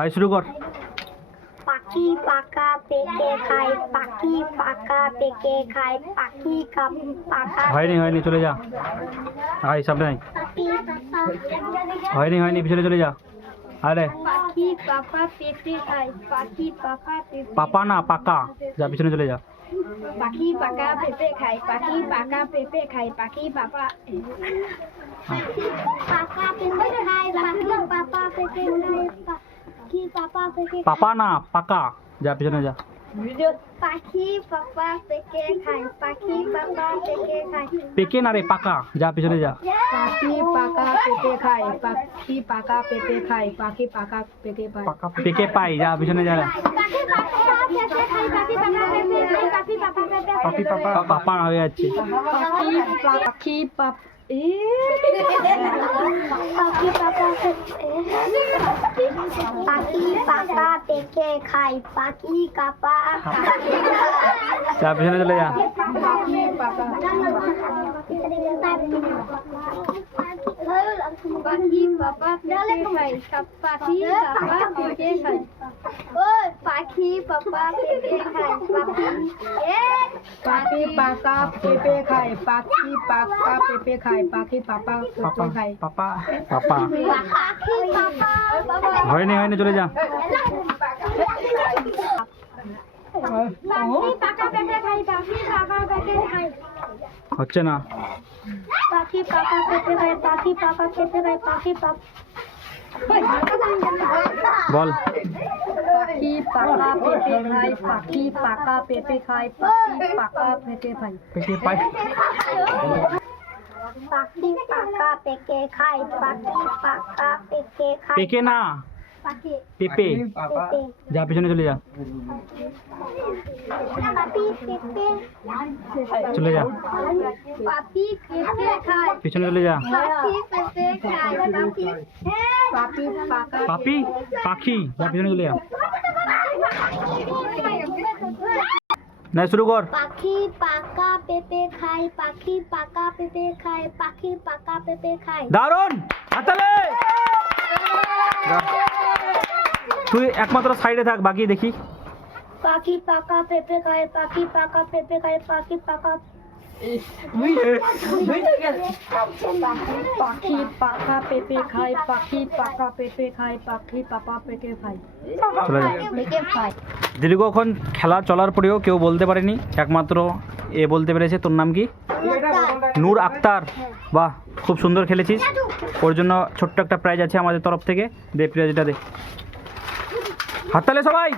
আয় শুরু কর। পাখি পাকা পেকে খায়, পাখি পাকা পেকে খায়, পাখি পাকা হয়নি চলে যা। আয় সামনে আয়। হয়নি পিছনে চলে যা। আরে পাখি পাকা পেঁপে খায়, পাখি পাকা পেঁপে পাপা না পাকা, যা পিছনে চলে যা। পাখি পাকা পেঁপে খায়, পাখি পাকা পেঁপে খায়, পাখি পাপা পাকা পেঁপে খায়, পাখি পাপা পেঁপে খায়, পাখি পাপা পেঁপে পাপা না পাকা, যা পিছনে যা। পাখি পাপা পেকে খায়, পাখি পাপা পেকে খায়, পেকে না রে পাকা, যা পিছনে যা। পাখি পাকা পেঁপে খায়, পাখি পাকা পেঁপে খায়, পাখি পাকা পেঁপে পায়। পেকে পাই, যা পিছনে যা। পাখি পাপা পেকে খায়, পাখি পাপা পেকে খায়, পাখি পাপা পেকে পাপি পাপা পাপা হয়ে যাচ্ছে। পাখি পাপ পাখি পাপা পাখি পাকা পেকে খায়, পাখি কাপা যা পিছনে চলে যা। পাখি পাকা পাখি পাপা পেকে খায়, পাখি পাপা পেকে খায়, পাখি পাপা পেকে খায়, পাখি পাকা পেঁপে খায়, পাখি পাকা পেঁপে খায়, পাখি পাপা পাপা পেঁপে খায়। পাপা পাপা পাখি পাপা হয়নি চলে যা। পাখি পাকা পেঁপে খায়, পাখি পাকা পেঁপে খায়, হচ্ছে না। পাখি পাকা পেঁপে খায়, পাখি পাকা পেঁপে খায়, পাখি পাপ বল। পাখি পাকা পেঁপে খায়, পাখি পাকা পেঁপে খায়, পাখি পাকা পেঁপে খায়। পেকে পাই। পাখি পাকা পেকে খায়, পাখি পাকা পেকে খায়, পেকে না পাখি পেপে, পেঁপে যা পিছনে চলে যা। পাখি পেঁপে চলে যা, পাখি পেঁপে খায়, পিছনে চলে যা। পাখি পেঁপে খায়, পাখি পাখি পাকা পাপি পাখি, যা পিছনে চলে যা। না শুরু কর। পাখি পাকা পেঁপে খায়, পাখি পাকা পেঁপে খায়, পাখি পাকা পেঁপে খায়, দারুন, হাতালে। তুই একমাত্র সাইডে থাক, বাকি দেখি। পাখি পাকা পেঁপে খায়, পাখি পাকা পেঁপে খায়, পাখি পাকা পাখি পাকা পেঁপে খায়, পাখি পাকা পেঁপে খায়, পাখি পাপা পেঁপে খায়। চলে যা। পেঁপে খায়। দীর্ঘক্ষণ খেলা চলার পরেও কেউ বলতে পারেনি, একমাত্র এ বলতে পেরেছে। তোর নাম কি? নূর আক্তার। বাহ, খুব সুন্দর খেলেছিস। ওর জন্য ছোট্ট একটা প্রাইজ আছে আমাদের তরফ থেকে। দে প্রাইজটা দে। হাততালি সবাই।